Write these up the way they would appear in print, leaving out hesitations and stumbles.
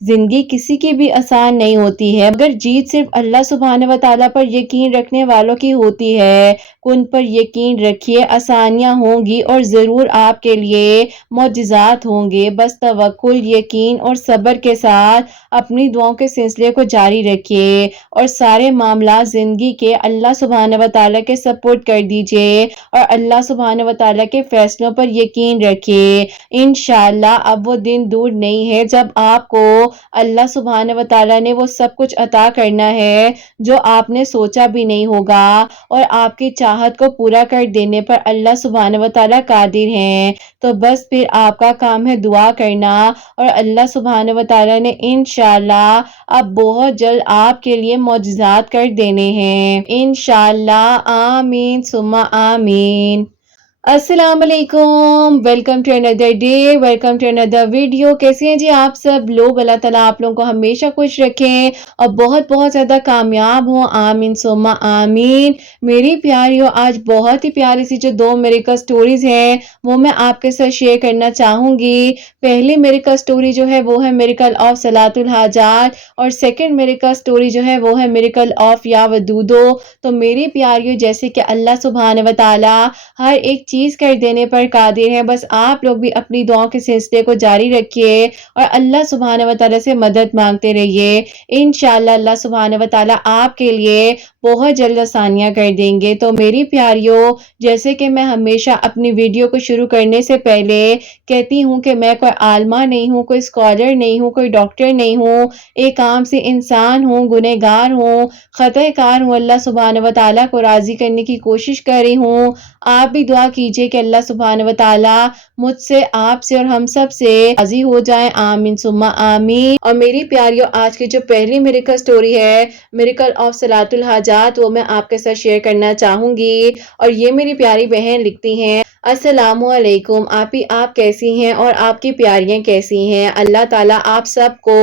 زندگی کسی کی بھی آسان نہیں ہوتی ہے، مگر جیت صرف اللہ سبحانہ و تعالیٰ پر یقین رکھنے والوں کی ہوتی ہے۔ ان پر یقین رکھیے، آسانیاں ہوں گی اور ضرور آپ کے لیے معجزات ہوں گے۔ بس توکل، یقین اور صبر کے ساتھ اپنی دعاؤں کے سلسلے کو جاری رکھیے اور سارے معاملات زندگی کے اللہ سبحانہ و تعالیٰ کے سپورٹ کر دیجیے اور اللہ سبحانہ و تعالیٰ کے فیصلوں پر یقین رکھیے۔ انشاءاللہ اب وہ دن دور نہیں ہے جب آپ کو اللہ سبحانہ و تعالیٰ نے وہ سب کچھ عطا کرنا ہے جو آپ نے سوچا بھی نہیں ہوگا، اور آپ کی چاہت کو پورا کر دینے پر اللہ سبحانہ و تعالیٰ قادر ہیں۔ تو بس پھر آپ کا کام ہے دعا کرنا، اور اللہ سبحانہ و تعالیٰ نے انشاءاللہ اب بہت جلد آپ کے لیے معجزات کر دینے ہیں انشاءاللہ۔ آمین ثم آمین۔ السلام علیکم، welcome to another day, welcome to another video. کیسے ہیں جی آپ سب لوگ؟ اللہ تعالیٰ آپ لوگوں کو ہمیشہ خوش رکھیں اور بہت بہت زیادہ کامیاب ہوں، آمین ثم آمین۔ میری پیاریوں، آج بہت ہی پیاری سی جو 2 میریکل سٹوریز ہیں وہ میں آپ کے ساتھ شیئر کرنا چاہوں گی۔ پہلی میریکل سٹوری جو ہے وہ ہے میریکل آف صلاۃ الحاجات، اور سیکنڈ میریکل سٹوری جو ہے وہ ہے میریکل آف یا ودودو۔ تو میری پیاریوں، جیسے کہ اللہ سبحانہ و تعالیٰ ہر ایک چیز کر دینے پر قادر ہے، بس آپ لوگ بھی اپنی دعاؤں کے سلسلے کو جاری رکھیے اور اللہ سبحانہ و تعالیٰ سے مدد مانگتے رہیے۔ انشاءاللہ اللہ سبحانہ و تعالیٰ آپ کے لیے بہت جلد آسانیاں کر دیں گے۔ تو میری پیاریوں، جیسے کہ میں ہمیشہ اپنی ویڈیو کو شروع کرنے سے پہلے کہتی ہوں کہ میں کوئی عالمہ نہیں ہوں، کوئی اسکالر نہیں ہوں، کوئی ڈاکٹر نہیں ہوں، ایک عام سی انسان ہوں، گنہگار ہوں، خطا کار ہوں، اللہ سبحانہ و تعالیٰ کو راضی کرنے کی کوشش کر رہی ہوں۔ آپ بھی دعا کیجئے کہ اللہ سبحانہ و تعالیٰ مجھ سے، آپ سے اور ہم سب سے راضی ہو جائیں، آمین ثم آمین۔ اور میری پیاریوں، آج کی جو پہلی میریکل سٹوری ہے میریکل آف صلاۃ الحاجات، وہ میں آپ کے ساتھ شیئر کرنا چاہوں گی۔ اور یہ میری پیاری بہن لکھتی ہیں، السلام علیکم آپی، آپ کیسی ہیں اور آپ کی پیاریاں کیسی ہیں؟ اللہ تعالیٰ آپ سب کو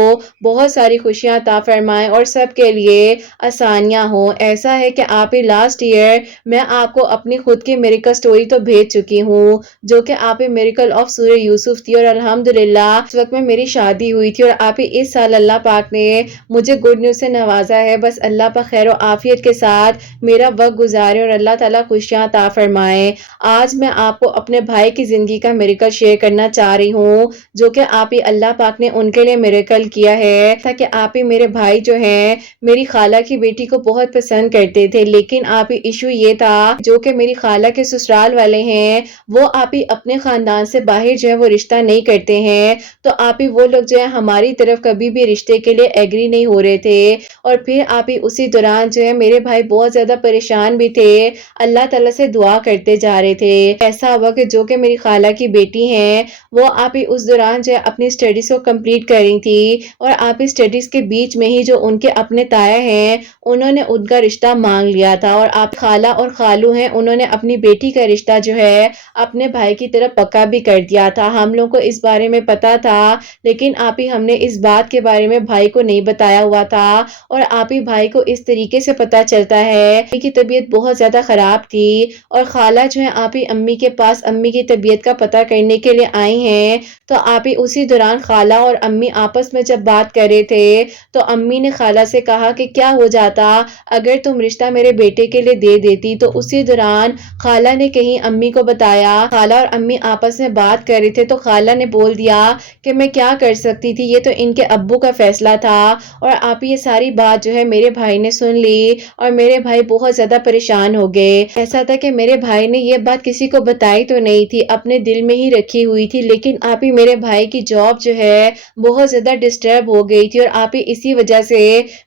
بہت ساری خوشیاں عطا فرمائیں اور سب کے لیے آسانیاں ہوں۔ ایسا ہے کہ آپی لاسٹ ایئر میں آپ کو اپنی خود کی میریکل سٹوری تو بھیج چکی ہوں، جو کہ آپی میریکل آف سورہ یوسف تھی، اور الحمدللہ اس وقت میں میری شادی ہوئی تھی، اور آپی اس سال اللہ پاک نے مجھے گڈ نیوز سے نوازا ہے۔ بس اللہ پاک خیر و عافیت کے ساتھ میرا وقت گزارے اور اللہ تعالیٰ خوشیاں عطا فرمائے۔ آج میں آپ کو اپنے بھائی کی زندگی کا میریکل شیئر کرنا چاہ رہی ہوں، جو کہ آپی اللہ پاک نے ان کے لیے میریکل کیا ہے، تاکہ آپی میرے بھائی جو ہیں میری خالہ کی بیٹی کو بہت پسند کرتے تھے، لیکن آپی ایشو یہ تھا جو کہ میری خالہ کے سسرال والے ہیں وہ آپی اپنے خاندان سے باہر جو ہے وہ رشتہ نہیں کرتے ہیں، تو آپی وہ لوگ جو ہے ہماری طرف کبھی بھی رشتے کے لیے ایگری نہیں ہو رہے تھے۔ اور پھر آپی اسی دوران جو ہے میرے بھائی بہت زیادہ پریشان بھی تھے، اللہ تعالیٰ سے دعا کرتے جا رہے تھے۔ ایسا ہوا کہ جو کہ میری خالہ کی بیٹی ہیں وہ آپی اس دوران جو ہے اپنی سٹڈیز کو کمپلیٹ کر رہی تھی، اور آپی سٹڈیز کے بیچ میں ہی جو ان کے اپنے تایا ہیں انہوں نے ان کا رشتہ مانگ لیا تھا، اور آپ خالہ اور خالو ہیں انہوں نے اپنی بیٹی کا رشتہ جو ہے اپنے بھائی کی طرف پکا بھی کر دیا تھا۔ ہم لوگوں کو اس بارے میں پتا تھا، لیکن آپی ہم نے اس بات کے بارے میں بھائی کو نہیں بتایا ہوا تھا، اور آپی بھائی کو اس طریقے سے پتا چلتا ہے ان کی طبیعت بہت زیادہ خراب تھی، اور خالہ جو ہے آپی امی کے پاس امی کی طبیعت کا پتہ کرنے کے لیے آئی ہیں۔ تو آپی اسی دوران خالہ اور امی آپس میں جب بات کر رہے تھے تو امی نے خالہ سے کہا کہ کیا ہو جاتا اگر تم رشتہ میرے بیٹے کے لیے دے دیتی۔ تو اسی دوران خالہ نے کہیں امی کو بتایا، خالہ اور امی آپس میں بات کر رہے تھے تو خالہ نے بول دیا کہ میں کیا کر سکتی تھی، یہ تو ان کے ابو کا فیصلہ تھا۔ اور آپی یہ ساری بات جو ہے میرے بھائی نے سن لی اور میرے بھائی بہت زیادہ پریشان ہو گئے۔ ایسا تھا کہ میرے بھائی نے یہ بات کسی کو بتائی تو نہیں تھی، اپنے دل میں ہی رکھی ہوئی تھی، لیکن آپی میرے بھائی کی جاب جو ہے بہت زیادہ ڈسٹرب ہو گئی تھی، اور آپی اسی وجہ سے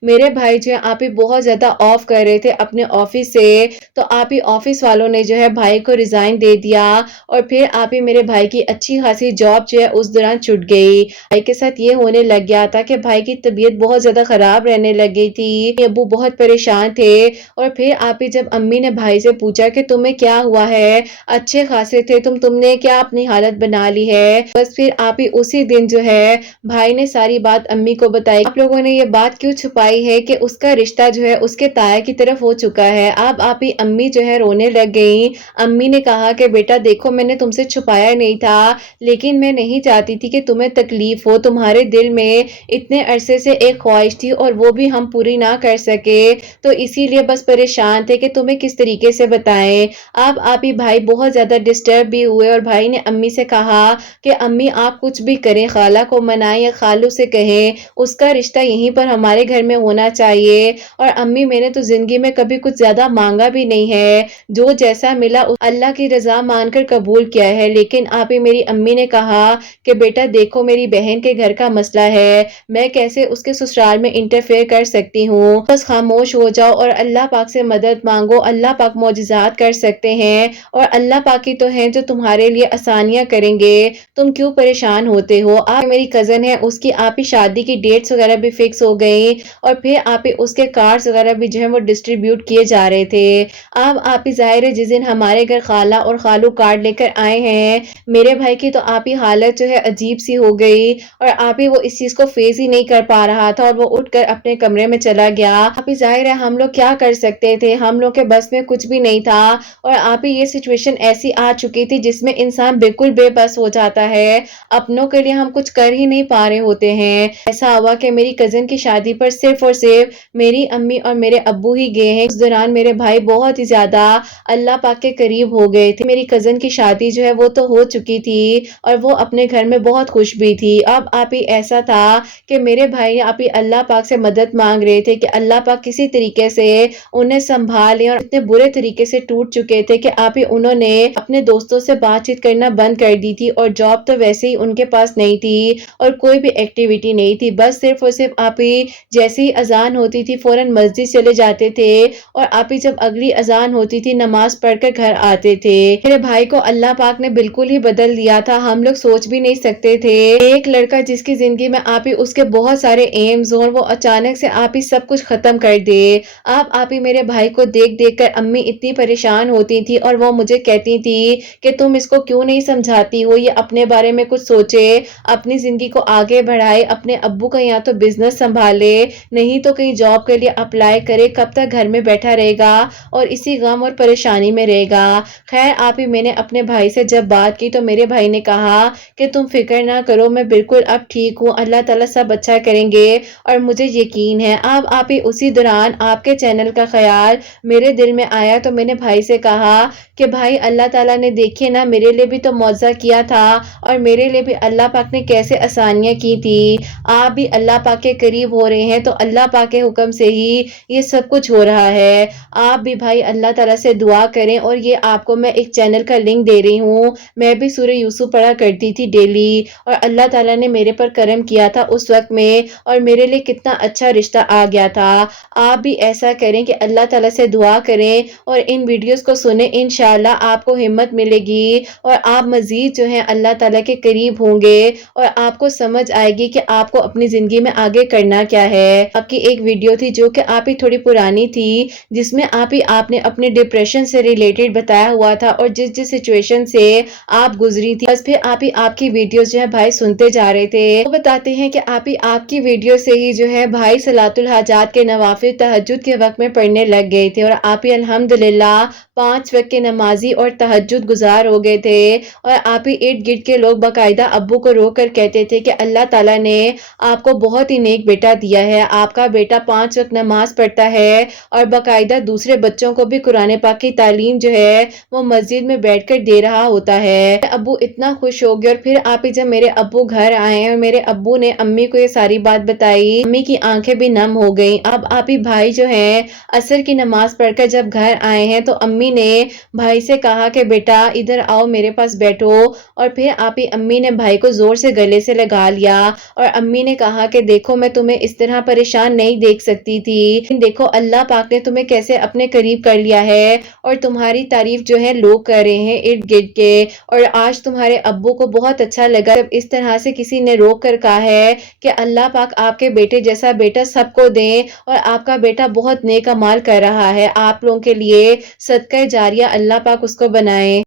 میرے بھائی جو ہے آپی بہت زیادہ آف کر رہے تھے اپنے آفس سے، تو آپی آفس والوں نے جو ہے بھائی کو ریزائن دے دیا، اور پھر آپی میرے بھائی کی اچھی خاصی جاب جو ہے اس دوران چھٹ گئی۔ بھائی کے ساتھ یہ ہونے لگ گیا تھا کہ بھائی کی طبیعت بہت زیادہ خراب رہنے لگ گئی تھی، ابو بہت پریشان تھے۔ اور پھر آپی جب امی نے بھائی سے پوچھا کہ تمہیں کیا ہوا ہے، اچھے اچھے خاصے تھے تم نے کیا اپنی حالت بنا لی ہے۔ بس پھر آپ ہی اسی دن جو ہے بھائی نے ساری بات امی کو بتائی۔ آپ لوگوں نے یہ بات کیوں چھپائی ہے کہ اس کا رشتہ جو ہے اس کے تایا کی طرف ہو چکا ہے۔ اب آپ ہی امی جو ہے رونے لگ گئیں۔ امی نے کہا کہ بیٹا دیکھو میں نے تم سے چھپایا نہیں تھا، لیکن میں نہیں چاہتی تھی کہ تمہیں تکلیف ہو، تمہارے دل میں اتنے عرصے سے ایک خواہش تھی اور وہ بھی ہم پوری نہ کر سکے، تو اسی لیے بس پریشان تھے کہ تمہیں کس طریقے سے بتائیں۔ اب آپ ہی بھائی بہت زیادہ ڈسٹرب بھی ہوئے اور بھائی نے امی سے کہا کہ امی آپ کچھ بھی کریں، خالہ کو منائیں یا خالو سے کہیں، اس کا رشتہ یہیں پر ہمارے گھر میں ہونا چاہیے۔ اور امی میں نے تو زندگی میں کبھی کچھ زیادہ مانگا بھی نہیں ہے، جو جیسا ملا اللہ کی رضا مان کر قبول کیا ہے۔ لیکن آپ ہی میری امی نے کہا کہ بیٹا دیکھو میری بہن کے گھر کا مسئلہ ہے، میں کیسے اس کے سسرال میں انٹرفیئر کر سکتی ہوں، بس خاموش ہو جاؤ اور اللہ پاک سے مدد مانگو، اللہ پاک معجزات کر سکتے ہیں اور اللہ پاک ہی تو ہیں جو تمہارے لیے آسانیاں کریں گے، تم کیوں پریشان ہوتے ہو۔ آپ میری کزن ہے، اس کی آپ ہی شادی کی ڈیٹس وغیرہ بھی فکس ہو گئی اور پھر آپ ہی اس کے کارڈز وغیرہ بھی جو ہے وہ ڈسٹریبیوٹ کیے جا رہے تھے۔ اب آپ ہی ظاہر ہے جس دن ہمارے گھر خالہ اور خالو کارڈ لے کر آئے ہیں، میرے بھائی کی تو آپ ہی حالت جو ہے عجیب سی ہو گئی اور آپ ہی وہ اس چیز کو فیس ہی نہیں کر پا رہا تھا اور وہ اٹھ کر اپنے کمرے میں چلا گیا۔ آپ ہی ظاہر ہے ہم لوگ کیا کر سکتے تھے، ہم لوگ کے بس میں کچھ بھی نہیں تھا اور آپ ہی یہ سچویشن ایسی آ چکی تھی جس میں انسان بالکل بے بس ہو جاتا ہے، اپنوں کے لیے ہم کچھ کر ہی نہیں پا رہے ہوتے ہیں۔ ایسا ہوا کہ میری کزن کی شادی پر صرف اور صرف میری امی اور میرے ابو ہی گئے ہیں۔ اس دوران میرے بھائی بہت ہی زیادہ اللہ پاک کے قریب ہو گئے تھے۔ میری کزن کی شادی جو ہے وہ تو ہو چکی تھی اور وہ اپنے گھر میں بہت خوش بھی تھی۔ اب آپ ہی ایسا تھا کہ میرے بھائی آپ ہی اللہ پاک سے مدد مانگ رہے تھے کہ اللہ پاک کسی طریقے سے انہیں سنبھالیں، اور اتنے برے طریقے سے ٹوٹ چکے تھے کہ آپ ہی انہوں نے اپنے دوستوں سے بات چیت کرنا بند کر دی تھی اور جاب تو ویسے ہی ان کے پاس نہیں تھی اور کوئی بھی ایکٹیویٹی نہیں تھی، بس صرف اور صرف آپ ہی جیسی ہی اذان ہوتی تھی فوراً مسجد چلے جاتے تھے اور آپ ہی جب اگلی اذان ہوتی تھی نماز پڑھ کر گھر آتے تھے۔ میرے بھائی کو اللہ پاک نے بالکل ہی بدل دیا تھا، ہم لوگ سوچ بھی نہیں سکتے تھے ایک لڑکا جس کی زندگی میں آپ ہی اس کے بہت سارے ایمز ہوں وہ اچانک سے آپ ہی سب کچھ ختم کر دے۔ آپ ہی میرے بھائی کو دیکھ دیکھ کر امی اتنی پریشان ہوتی تھی اور وہ مجھے کہتی تھی کہ تم اس کو کیوں نہیں سمجھاتی ہو، یہ اپنے بارے میں کچھ سوچے، اپنی زندگی کو آگے بڑھائے، اپنے ابو کا یا تو بزنس سنبھالے نہیں تو کہیں جاب کے لیے اپلائی کرے، کب تک گھر میں بیٹھا رہے گا اور اسی غم اور پریشانی میں رہے گا۔ خیر آپ ہی میں نے اپنے بھائی سے جب بات کی تو میرے بھائی نے کہا کہ تم فکر نہ کرو، میں بالکل اب ٹھیک ہوں، اللہ تعالیٰ سب اچھا کریں گے اور مجھے یقین ہے۔ اب آپ ہی اسی دوران آپ کے چینل کا خیال میرے دل میں آیا تو میں نے بھائی سے کہا کہ بھائی اللہ تعالیٰ نے دیکھے نا میرے لیے بھی تو معجزہ کیا تھا اور میرے لیے بھی اللہ پاک نے کیسے آسانیاں کی تھی، آپ بھی اللہ پاک کے قریب ہو رہے ہیں تو اللہ پاک کے حکم سے ہی یہ سب کچھ ہو رہا ہے۔ آپ بھی بھائی اللہ تعالیٰ سے دعا کریں اور یہ آپ کو میں ایک چینل کا لنک دے رہی ہوں، میں بھی سورہ یوسف پڑھا کرتی تھی ڈیلی اور اللہ تعالیٰ نے میرے پر کرم کیا تھا اس وقت میں اور میرے لیے کتنا اچھا رشتہ آ گیا تھا۔ آپ بھی ایسا کریں کہ اللہ تعالیٰ سے دعا کریں اور ان ویڈیوز کو سنیں، انشاءاللہ آپ کو ہمت ملے گی اور آپ مزید جو ہے اللہ تعالیٰ کے قریب ہوں گے اور آپ کو سمجھ آئے گی کہ آپ کو اپنی زندگی میں آگے کرنا کیا ہے۔ آپ کی ایک ویڈیو تھی جو کہ آپ ہی تھوڑی پرانی تھی جس میں آپ نے اپنے ڈپریشن سے ریلیٹڈ بتایا ہوا تھا اور جس سچویشن سے آپ گزری تھی، بس پھر آپ کی ویڈیوز جو ہے بھائی سنتے جا رہے تھے۔ وہ بتاتے ہیں کہ آپ کی ویڈیو سے ہی جو ہے بھائی صلاۃ الحاجات کے نوافل تہجد کے وقت میں پڑھنے لگ گئے تھے اور آپ ہی الحمدللہ 5 وقت کے نمازی اور تہجد گزار ہو گئے تھے اور آپ ہی ارد گرد کے لوگ باقاعدہ ابو کو رو کر کہتے تھے کہ اللہ تعالیٰ نے آپ کو بہت ہی نیک بیٹا دیا ہے، آپ کا بیٹا 5 وقت نماز پڑھتا ہے اور باقاعدہ دوسرے بچوں کو بھی قرآن پاک کی تعلیم جو ہے وہ مسجد میں بیٹھ کر دے رہا ہوتا ہے۔ ابو اتنا خوش ہو گئے اور پھر آپ ہی جب میرے ابو گھر آئے اور میرے ابو نے امی کو یہ ساری بات بتائی، امی کی آنکھیں بھی نم ہو گئیں۔ اب آپ ہی بھائی جو ہیں عصر کی نماز پڑھ کر جب گھر آئے ہیں تو امی نے بھائی سے کہا کہ بیٹا ادھر آؤ میرے پاس بیٹھو، اور پھر آپ ہی امی نے بھائی کو زور سے گلے سے لگا لیا اور امی نے کہا کہ دیکھو میں تمہیں اس طرح پریشان نہیں دیکھ سکتی تھی، دیکھو اللہ پاک نے تمہیں کیسے اپنے قریب کر لیا ہے اور تمہاری تعریف جو ہے لوگ کر رہے ہیں ارد گرد کے، اور آج تمہارے ابو کو بہت اچھا لگا جب اس طرح سے کسی نے روک کر کہا ہے کہ اللہ پاک آپ کے بیٹے جیسا بیٹا سب کو دیں اور آپ کا بیٹا بہت نیک اعمال کر رہا ہے، آپ لوگوں کے لیے صدقہ جاریہ اللہ پاک اس کو بنا منائے۔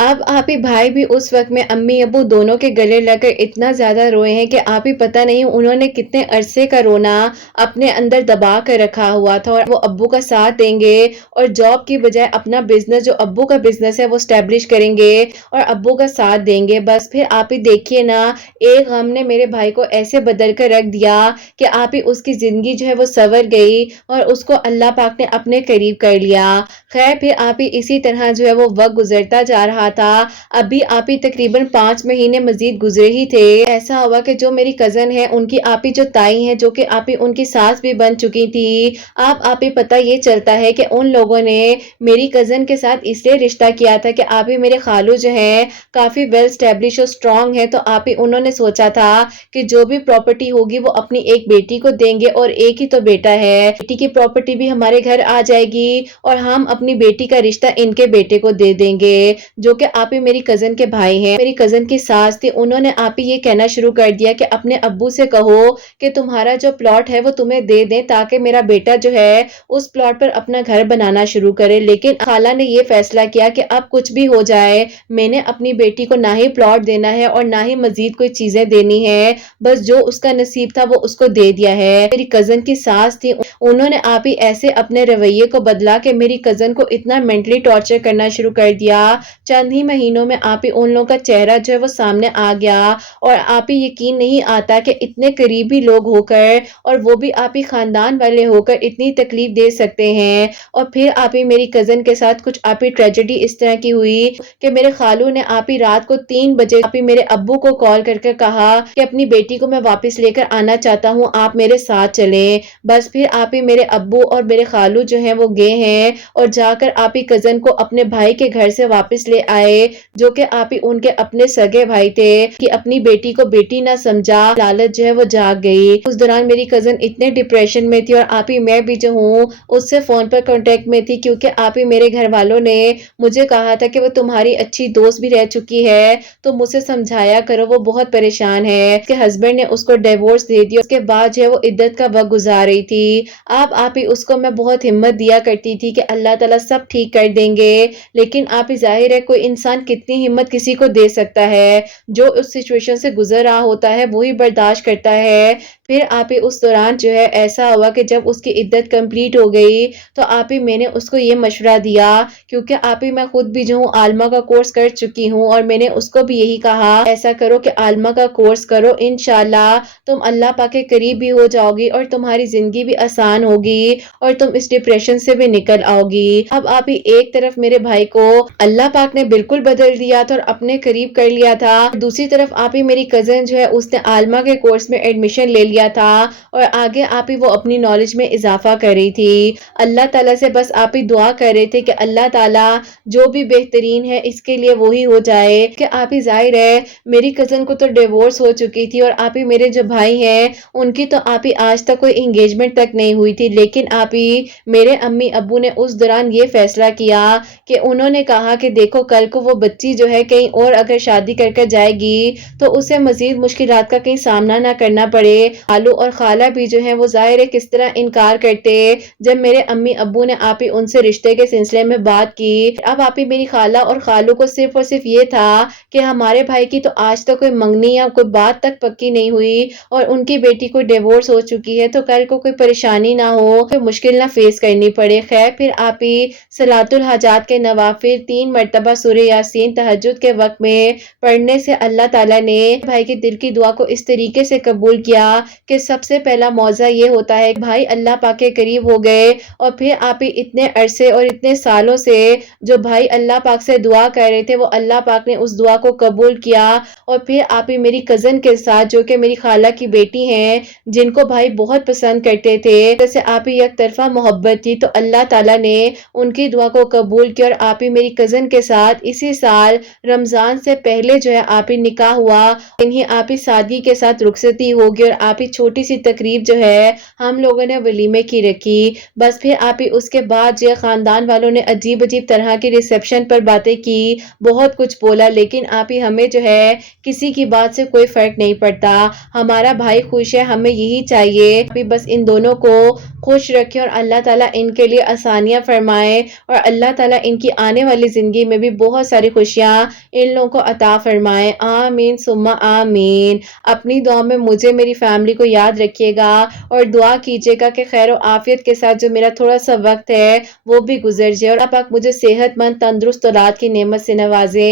اب آپ ہی بھائی بھی اس وقت میں امی ابو دونوں کے گلے لگ کر اتنا زیادہ روئے ہیں کہ آپ ہی پتہ نہیں انہوں نے کتنے عرصے کا رونا اپنے اندر دبا کر رکھا ہوا تھا، اور وہ ابو کا ساتھ دیں گے اور جاب کی بجائے اپنا بزنس جو ابو کا بزنس ہے وہ اسٹیبلش کریں گے اور ابو کا ساتھ دیں گے۔ بس پھر آپ ہی دیکھیے نا، ایک غم نے میرے بھائی کو ایسے بدل کر رکھ دیا کہ آپ ہی اس کی زندگی جو ہے وہ سنور گئی اور اس کو اللہ پاک نے اپنے قریب کر لیا۔ خیر پھر آپ ہی اسی طرح جو ہے وہ وقت گزرتا جا رہا تھا۔ ابھی آپ ہی تقریباً 5 مہینے مزید گزرے ہی تھے، ایسا ہوا کہ جو میری کزن ہے ان کی آپ ہی جو تائی ہیں، جو کہ آپ ہی ان کی ساس بھی بن چکی تھی، آپ ہی پتہ یہ چلتا ہے کہ ان لوگوں نے میری کزن کے ساتھ اس لیے رشتہ کیا تھا کہ آپ ہی میرے خالو جو ہیں کافی ویل اسٹیبلش اور اسٹرانگ ہے، تو آپ ہی انہوں نے سوچا تھا کہ جو بھی پراپرٹی ہوگی وہ اپنی ایک بیٹی کو دیں گے، اور ایک ہی تو بیٹا ہے، بیٹی کی پراپرٹی بھی ہمارے گھر آ جائے گی اور ہم اپنی بیٹی کا رشتہ ان کے بیٹے کو دے دیں گے، جو کہ آپ ہی میری کزن کے بھائی ہیں۔ میری کزن کی ساس تھی، انہوں نے آپ ہی یہ کہنا شروع کر دیا کہ اپنے ابو سے کہو کہ تمہارا جو پلاٹ ہے وہ تمہیں دے دیں تاکہ میرا بیٹا جو ہے اس پلاٹ پر اپنا گھر بنانا شروع کرے، لیکن خالہ نے یہ فیصلہ کیا کہ اب کچھ بھی ہو جائے میں نے اپنی بیٹی کو نہ ہی پلاٹ دینا ہے اور نہ ہی مزید کوئی چیزیں دینی ہے، بس جو اس کا نصیب تھا وہ اس کو دے دیا ہے۔ میری کزن کی ساس تھی، انہوں نے آپ ہی ایسے اپنے رویے کو بدلا کہ میری کزن کو اتنا مینٹلی ٹارچر کرنا شروع کر دیا، چند ہی مہینوں میں آپ ہی ان لوگوں کا چہرہ جو ہے وہ سامنے آ گیا، اور آپ ہی یقین نہیں آتا کہ اتنے قریبی لوگ ہو کر اور وہ بھی آپ ہی خاندان والے ہو کر اتنی تکلیف دے سکتے ہیں۔ اور پھر آپ ہی میری کزن کے ساتھ کچھ آپ ہی ٹریجڈی اس طرح کی ہوئی کہ میرے خالو نے آپ ہی رات کو 3 بجے آپ ہی میرے ابو کو کال کر کے کہا کہ اپنی بیٹی کو میں واپس لے کر آنا چاہتا ہوں، آپ میرے ساتھ چلیں۔ بس پھر آپ ہی میرے ابو اور میرے خالو جو ہیں وہ گئے ہیں اور جا کر آپ ہی کزن کو اپنے بھائی کے گھر سے واپس لے آئے، جو کہ آپ ہی ان کے اپنے سگے بھائی تھے، کہ اپنی بیٹی کو بیٹی نہ سمجھا، لالچ جو ہے وہ جاگ گئی۔ اس دوران میری کزن اتنے ڈپریشن میں تھی، اور آپ ہی میں بھی جو ہوں اس سے فون پر کانٹیکٹ میں تھی، کیونکہ آپ ہی میرے گھر والوں نے مجھے کہا تھا کہ وہ تمہاری اچھی دوست بھی رہ چکی ہے تو مجھ سے سمجھایا کرو، وہ بہت پریشان ہے، اس کے ہسبینڈ نے اس کو ڈیورس دے دیا، اس کے بعد جو ہے وہ عدت کا وقت گزار رہی تھی۔ آپ ہی اس کو میں بہت ہمت دیا کرتی تھی کہ اللہ تعالیٰ سب ٹھیک کر دیں گے، لیکن آپ ہی ظاہر ہے کوئی انسان کتنی ہمت کسی کو دے سکتا ہے، جو اس سچویشن سے گزر رہا ہوتا ہے وہی برداشت کرتا ہے۔ پھر آپ ہی اس دوران جو ہے ایسا ہوا کہ جب اس کی عدت کمپلیٹ ہو گئی تو آپ ہی میں نے اس کو یہ مشورہ دیا، کیونکہ آپ ہی میں خود بھی جو ہوں عالمہ کا کورس کر چکی ہوں، اور میں نے اس کو بھی یہی کہا ایسا کرو کہ عالمہ کا کورس کرو، انشاءاللہ تم اللہ پاک کے قریب بھی ہو جاؤ گی اور تمہاری زندگی بھی آسان ہوگی اور تم اس ڈپریشن سے بھی نکل آؤ گی۔ اب آپ ہی ایک طرف میرے بھائی کو اللہ پاک نے بالکل بدل دیا تھا اور اپنے قریب کر لیا تھا، دوسری طرف آپ ہی میری کزن جو ہے اس نے عالمہ کے کورس میں ایڈمیشن لے لیا تھا اور آگے آپ ہی وہ اپنی نالج میں اضافہ کر رہی تھی۔ اللہ تعالیٰ سے بس آپ ہی دعا کر رہے تھے کہ اللہ تعالیٰ جو بھی بہترین ہے اس کے لیے وہی ہو جائے، کہ آپ ہی ظاہر ہے میری کزن کو تو ڈیورس ہو چکی تھی، اور آپ ہی میرے جو بھائی ہیں ان کی تو آپ ہی آج تک کوئی انگیجمنٹ تک نہیں ہوئی تھی، لیکن آپ ہی میرے امی ابو نے اس دوران یہ فیصلہ کیا کہ انہوں نے کہا کہ دیکھو کل کو وہ بچی جو ہے کہیں اور اگر شادی کر کے جائے گی تو اسے مزید مشکلات کا کہیں سامنا نہ کرنا پڑے۔ خالو اور خالہ بھی جو ہے وہ ظاہر ہے کس طرح انکار کرتے جب میرے امی ابو نے آپ ہی ان سے رشتے کے سلسلے میں بات کی۔ اب آپ ہی میری خالہ اور خالو کو صرف اور صرف یہ تھا کہ ہمارے بھائی کی تو آج تک کوئی منگنی یا کوئی بات تک پکی نہیں ہوئی اور ان کی بیٹی کو ڈیورس ہو چکی ہے، تو کل کو کوئی پریشانی نہ ہو، کوئی مشکل نہ فیس کرنی پڑے۔ خیر پھر آپ ہی صلاۃ الحاجات کے نوافل 3 مرتبہ سورہ یاسین تہجد کے وقت میں پڑھنے سے اللہ تعالیٰ نے بھائی کے دل کی دعا کو اس طریقے سے قبول کیا کہ سب سے پہلا موضوع یہ ہوتا ہے کہ بھائی اللہ پاک کے قریب ہو گئے، اور پھر آپ ہی اتنے عرصے اور اتنے سالوں سے جو بھائی اللہ پاک سے دعا کر رہے تھے وہ اللہ پاک نے اس دعا کو قبول کیا، اور پھر آپ ہی میری کزن کے ساتھ جو کہ میری خالہ کی بیٹی ہیں جن کو بھائی بہت پسند کرتے تھے، جیسے آپ ہی یک طرفہ محبت تھی، تو اللہ تعالیٰ نے ان کی دعا کو قبول کیا، اور آپ ہی میری کزن کے ساتھ اسی سال رمضان سے پہلے جو ہے آپ ہی نکاح ہوا، انہیں آپ ہی سادگی کے ساتھ رخصتی ہوگی، اور آپ آپ ہی چھوٹی سی تقریب جو ہے ہم لوگوں نے ولیمے کی رکھی، بس پھر آپ ہی اس کے بعد جو خاندان والوں نے عجیب عجیب طرح کی ریسیپشن پر باتیں کی، بہت کچھ بولا، لیکن آپ ہی ہمیں جو ہے کسی کی بات سے کوئی فرق نہیں پڑتا، ہمارا بھائی خوش ہے، ہمیں یہی چاہیے، آپ ہی بس ان دونوں کو خوش رکھے اور اللہ تعالیٰ ان کے لیے آسانیاں فرمائے اور اللہ تعالیٰ ان کی آنے والی زندگی میں بھی بہت ساری خوشیاں ان لوگوں کو عطا فرمائے، آمین ثم آمین۔ اپنی دعا میں مجھے میری فیملی کو یاد رکھیے گا اور دعا کیجیے گا کہ خیر و عافیت کے ساتھ جو میرا تھوڑا سا وقت ہے وہ بھی گزر جائے اور اللہ پاک مجھے صحت مند تندرست اولاد کی نعمت سے نوازے،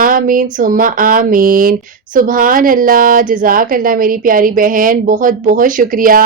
آمین ثم آمین۔ سبحان اللہ، جزاک اللہ میری پیاری بہن، بہت بہت شکریہ،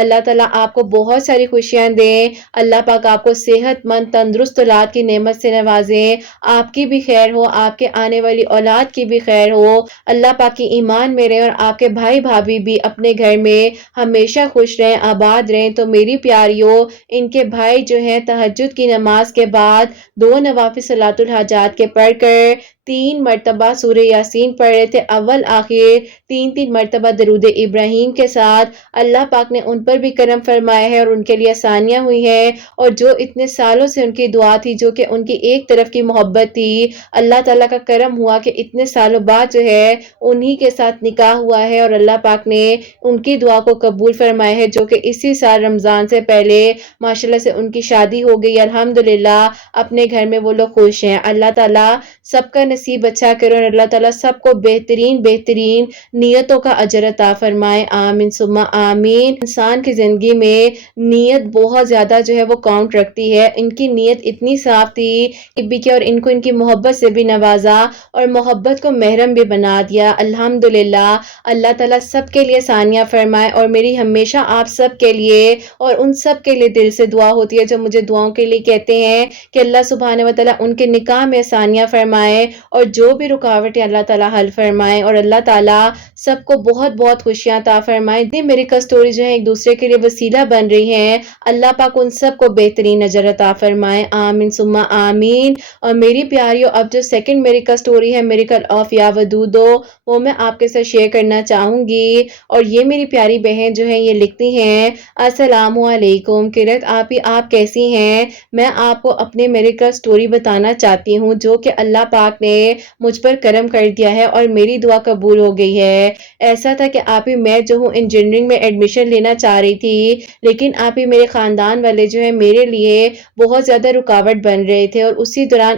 اللہ تعالیٰ آپ کو بہت ساری خوشیاں دے، اللہ پاک آپ کو صحت مند تندرست اولاد کی نعمت سے نوازے، آپ کی بھی خیر ہو، آپ کے آنے والی اولاد کی بھی خیر ہو، اللہ پاک کی ایمان میں رہے اور آپ کے بھائی بھابھی بھی اپنے گھر میں ہمیشہ خوش رہیں، آباد رہیں۔ تو میری پیاریوں، ان کے بھائی جو ہیں تہجد کی نماز کے بعد 2 نوافل صلاۃ الحاجات کے پڑھ کر 3 مرتبہ سورہ یاسین پڑھ رہے تھے، اول آخر 3 مرتبہ درود ابراہیم کے ساتھ، اللہ پاک نے ان پر بھی کرم فرمایا ہے اور ان کے لیے آسانیاں ہوئی ہیں، اور جو اتنے سالوں سے ان کی دعا تھی، جو کہ ان کی ایک طرف کی محبت تھی، اللہ تعالیٰ کا کرم ہوا کہ اتنے سالوں بعد جو ہے انہی کے ساتھ نکاح ہوا ہے اور اللہ پاک نے ان کی دعا کو قبول فرمایا ہے، جو کہ اسی سال رمضان سے پہلے ماشاءاللہ سے ان کی شادی ہو گئی، الحمدللہ اپنے گھر میں وہ لوگ خوش ہیں۔ اللہ تعالیٰ سب کا نصیب اچھا کرے اور اللہ تعالیٰ سب کو بہترین بہترین نیتوں کا اجر عطا فرمائے، آمین ثم آمین۔ انسان کی زندگی میں نیت بہت زیادہ جو ہے وہ کاؤنٹ رکھتی ہے، ان کی نیت اتنی صاف تھی کہ اور ان کو ان کی محبت سے بھی نوازا اور محبت کو محرم بھی بنا دیا، الحمدللہ اللہ تعالیٰ سب کے لیے آسانیاں فرمائے، اور میری ہمیشہ آپ سب کے لیے اور ان سب کے لیے دل سے دعا ہوتی ہے جو مجھے دعاؤں کے لیے کہتے ہیں کہ اللہ سبحانہ و تعالیٰ ان کے نکاح میں آسانیاں فرمائے اور جو بھی رکاوٹیں اللہ تعالیٰ حل فرمائے، اور اللہ تعالیٰ سب کو بہت بہت خوشیاں عطا فرمائے۔ میری سٹوری جو ہے ایک دوسرے کے لیے وسیلہ بن رہی ہیں، اللہ پاک ان سب کو بہترین اجر عطا فرمائے، آمین ثم آمین۔ اور میری پیاریوں، اب جو سیکنڈ میری سٹوری ہے میریکل آف یا ودودو، وہ میں آپ کے ساتھ شیئر کرنا چاہوں گی، اور یہ میری پیاری بہن جو ہے یہ لکھتی ہیں، السلام علیکم قرت آپ کیسی ہیں؟ میں آپ کو اپنے میریکل سٹوری بتانا چاہتی ہوں جو کہ اللہ پاک نے مجھ پر کرم کر دیا ہے اور میری دعا قبول ہو گئی ہے۔ ایسا تھا کہ میں جو ہوں انجینئرنگ میں ایڈمیشن لینا چاہ رہی تھی، لیکن میرے خاندان والے جو ہیں میرے لیے بہت زیادہ رکاوٹ بن رہے تھے، اور اسی دوران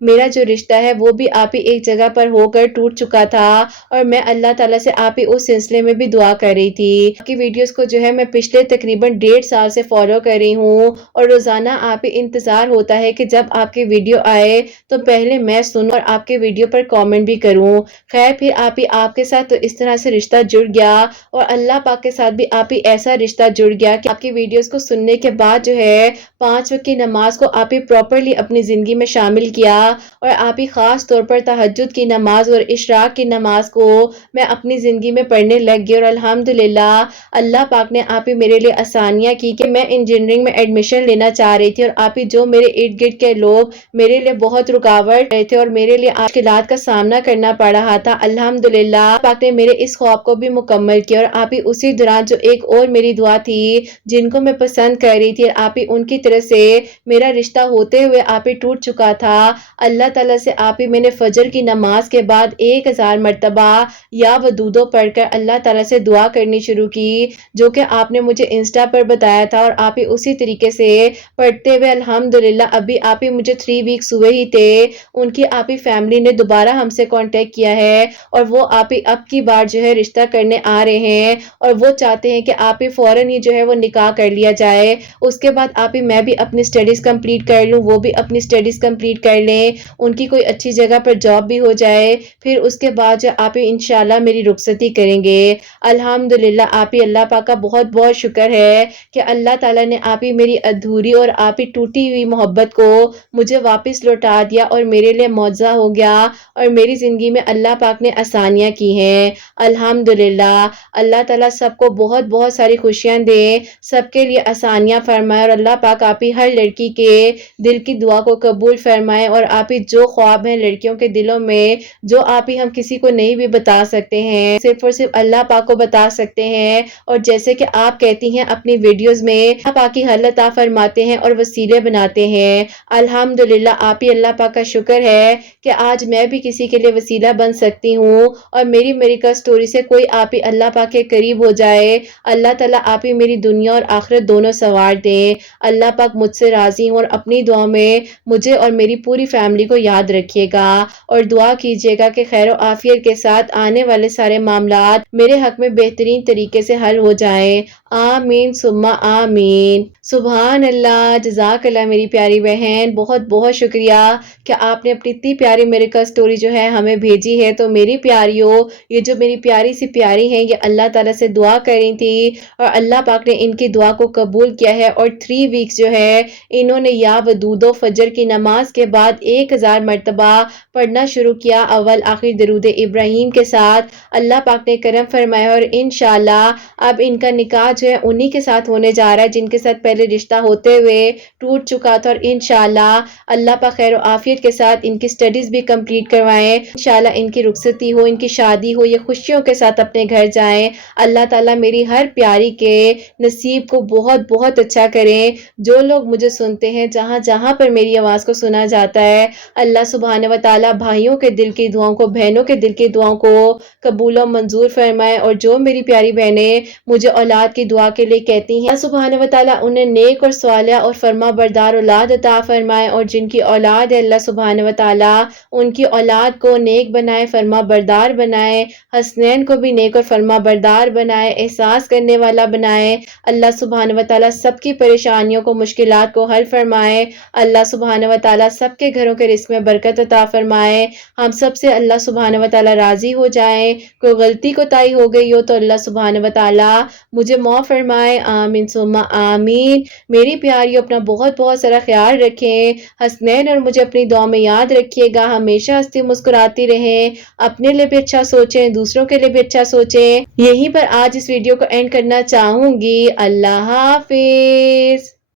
میرا جو رشتہ ہے وہ بھی ایک جگہ پر ہو کر ٹوٹ چکا تھا، اور میں اللہ تعالیٰ سے اس سلسلے میں بھی دعا کر رہی تھی۔ آپ کی ویڈیوز کو جو ہے میں پچھلے تقریباً 1.5 سال سے فالو کر رہی ہوں، اور روزانہ انتظار ہوتا ہے کہ جب آپ کی ویڈیو آئے تو پہلے میں سنوں اور آپ کے ویڈیو پر کامنٹ بھی کروں۔ خیر پھر آپ کے ساتھ تو اس طرح سے رشتہ جڑ گیا، اور اللہ پاک کے ساتھ بھی ایسا رشتہ جڑ گیا کہ آپ کی ویڈیوز کو سننے کے بعد جو ہے 5 وقت کی نماز کو پراپرلی اپنی زندگی میں شامل کیا، اور خاص طور پر تہجد کی نماز اور اشراق کی نماز کو میں اپنی زندگی میں پڑھنے لگ گئی، اور الحمدللہ اللہ پاک نے میرے لیے آسانیاں کی کہ میں انجینئرنگ میں ایڈمیشن لینا چاہ رہی تھی، اور جو میرے ارد گرد کے لوگ میرے لیے بہت رکاوٹ رہے تھے اور میرے لیے مشکلات کا سامنا کرنا پڑ رہا تھا، الحمدللہ پاک نے میرے اس خواب کو بھی مکمل کیا، اور اسی دوران جو ایک اور میری دعا تھی جن کو میں پسند کر رہی تھی، ان کی طرف سے میرا رشتہ ہوتے ہوئے ٹوٹ چکا تھا، اللہ تعالیٰ سے میں نے فجر کی نماز کے بعد 1000 مرتبہ یا ودودو پڑھ کر اللہ تعالیٰ سے دعا کرنی شروع کی، جو کہ آپ نے مجھے انسٹا پر بتایا تھا، اور اسی طریقے سے پڑھتے ہوئے الحمدللہ ابھی مجھے 3 ویکس ہوئے ہی تھے، ان کی فیملی نے دوبارہ ہم سے کانٹیکٹ کیا ہے، اور وہ اب کی بار جو ہے رشتہ کرنے آ رہے ہیں، اور وہ چاہتے ہیں کہ فوراً ہی جو ہے وہ نکاح کر لیا جائے، اس کے بعد میں بھی اپنی سٹڈیز کمپلیٹ کر لوں، وہ بھی اپنی سٹڈیز کمپلیٹ کر لیں، ان کی کوئی اچھی جگہ پر جاب بھی ہو جائے، پھر اس کے بعد جو انشاءاللہ میری رخصتی کریں گے۔ الحمدللہ اللہ پاک کا بہت بہت شکر ہے کہ اللہ تعالیٰ نے میری ادھوری اور ٹوٹی ہوئی محبت کو مجھے واپس لوٹا دیا، اور میرے لیے معجزہ ہو گیا، اور میری زندگی میں اللہ پاک نے آسانیاں کی ہیں، الحمدللہ۔ اللہ تعالیٰ سب کو بہت بہت ساری خوشیاں دے، سب کے لیے آسانیاں فرمائے، اور اللہ پاک آپ ہی ہر لڑکی کے دل کی دعا کو قبول فرمائے، اور آپ ہی جو خواب ہیں لڑکیوں کے دلوں میں، جو آپ ہی ہم کسی کو نہیں بھی بتا سکتے ہیں، صرف اور صرف اللہ پاک کو بتا سکتے ہیں، اور جیسے کہ آپ کہتی ہیں اپنی ویڈیوز میں اللہ پاک کی حل عطا فرماتے ہیں اور وسیلے بناتے ہیں۔ الحمدللہ آپ ہی اللہ پاک کا شکر ہے کہ آج میں بھی کسی کے لیے وسیلہ بن سکتی ہوں، اور میری میریکل سٹوری سے کوئی آپ ہی اللہ پاک کے قریب ہو جائے۔ اللہ تعالیٰ آپ ہی میری دنیا اور آخرت دونوں سنوار دیں۔ اللہ پاک مجھ سے راضی ہوں، اور اپنی دعا میں مجھے اور میری پوری فیملی کو یاد رکھیے گا، اور دعا کیجیے گا کہ خیر و عافیت کے ساتھ آنے والے سارے معاملات میرے حق میں بہترین طریقے سے حل ہو جائیں۔ آمین ثم آمین۔ سبحان اللہ، جزاک اللہ میری پیاری بہن، بہت بہت شکریہ کہ آپ نے اپنی اتنی پیاری میریکل سٹوری جو ہے ہمیں بھیجی ہے۔ تو میری پیاریوں، یہ جو میری پیاری سی پیاری ہیں، یہ اللہ تعالیٰ سے دعا کری تھی، اور اللہ پاک نے ان کی دعا کو قبول کیا ہے، اور 3 ویکس جو ہے انہوں نے یا ودود و فجر کی نماز کے بعد 1000 مرتبہ پڑھنا شروع کیا، اول آخر درود ابراہیم کے ساتھ۔ اللہ پاک نے کرم فرمایا، اور انشاءاللہ اب ان کا نکاح جو ہے انہی کے ساتھ ہونے جا رہا ہے جن کے ساتھ پہلے رشتہ ہوتے ہوئے ٹوٹ چکا تھا، اور انشاءاللہ اللہ پاک خیر و عافیت کے ساتھ ان کی سٹڈیز بھی کمپلیٹ کروائیں، انشاءاللہ ان کی رخصتی ہو، ان کی شادی ہو، یہ خوشیوں کے ساتھ اپنے گھر جائیں۔ اللہ تعالیٰ میری ہر پیاری کے نصیب کو بہت بہت اچھا کریں۔ جو لوگ مجھے سنتے ہیں، جہاں جہاں پر میری آواز کو سنا جاتا ہے، اللہ سبحانہ و تعالیٰ بھائیوں کے دل کی دعاؤں کو، بہنوں کے دل کی دعاؤں کو قبول و منظور فرمائے، اور جو میری پیاری بہنیں مجھے اولاد کی دعا کے لیے کہتی ہیں، اللہ سبحانہ و تعالیٰ انہیں نیک اور صالحہ اور فرما بردار اولاد عطا فرمائے، اور جن کی اولاد ہے اللہ سبحانہ و تعالیٰ ان کی اولاد کو نیک بنائے، فرما بردار بنائے، حسنین کو بھی نیک اور فرما بردار بنائے، احساس کرنے والا بنائے۔ اللہ سبحانہ و تعالیٰ سب کی پریشانیوں کو، مشکلات کو حل فرمائے۔ اللہ سبحانہ و تعالیٰ سب کے گھروں کے رزق میں برکت عطا فرمائے۔ ہم سب سے اللہ سبحانہ و تعالیٰ راضی ہو جائیں۔ کوئی غلطی کوتاہی ہو گئی ہو تو اللہ سبحانہ و تعالیٰ مجھے معاف فرمائے۔ آمین ثم آمین۔ میری پیاریوں، اپنا بہت بہت سارا خیال رکھیں۔ حسنین اور مجھے اپنی دعا میں یاد رکھیے گا۔ ہمیشہ ہنستی مسکراتی رہیں، اپنے لیے بھی اچھا سوچیں، دوسروں کے لیے بھی اچھا سوچیں۔ یہیں پر آج اس ویڈیو کو اینڈ کرنا چاہوں گی۔ اللہ حافظ۔